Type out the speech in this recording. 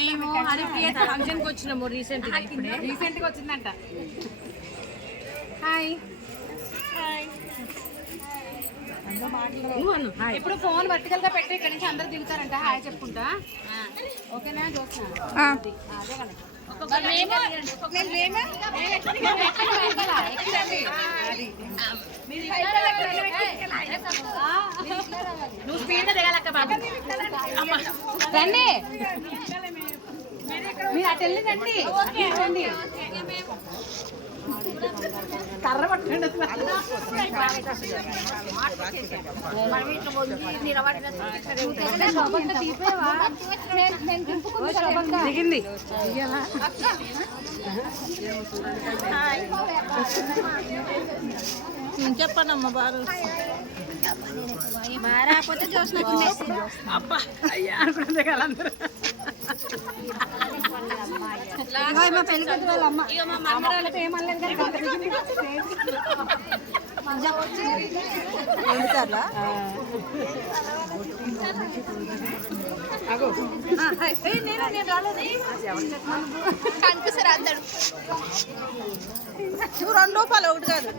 మేము హరిప్రియ ఫంక్షన్కి వచ్చినాము రీసెంట్గా వచ్చిందంట. హాయ్ ఇప్పుడు ఫోన్ వర్టికల్ గా పెట్టి ఇక్కడ నుంచి అందరు దిగుతారంట. హాయ్ చెప్పుకుంటా. ఓకేనా చూస్తున్నా. నువ్వు స్పీడ్ గా దిగాలక్క బాబు. రండి మీరు అటు వెళ్ళి రండి. కర్ర పట్టుకోండి. దిగింది చెప్పనమ్మా బాగా రాకపోతే చూసిన అబ్బా అయ్యా అనుకుంటే దిగాలందరూ. మా పెళ్లి కొద్దివాళ్ళమ్మ మా మనవరాలతో ఏమనలేదు కానీ కనిపిస్తారు అందరు. నువ్వు 2 రూపాయలు ఒకటి కాదు.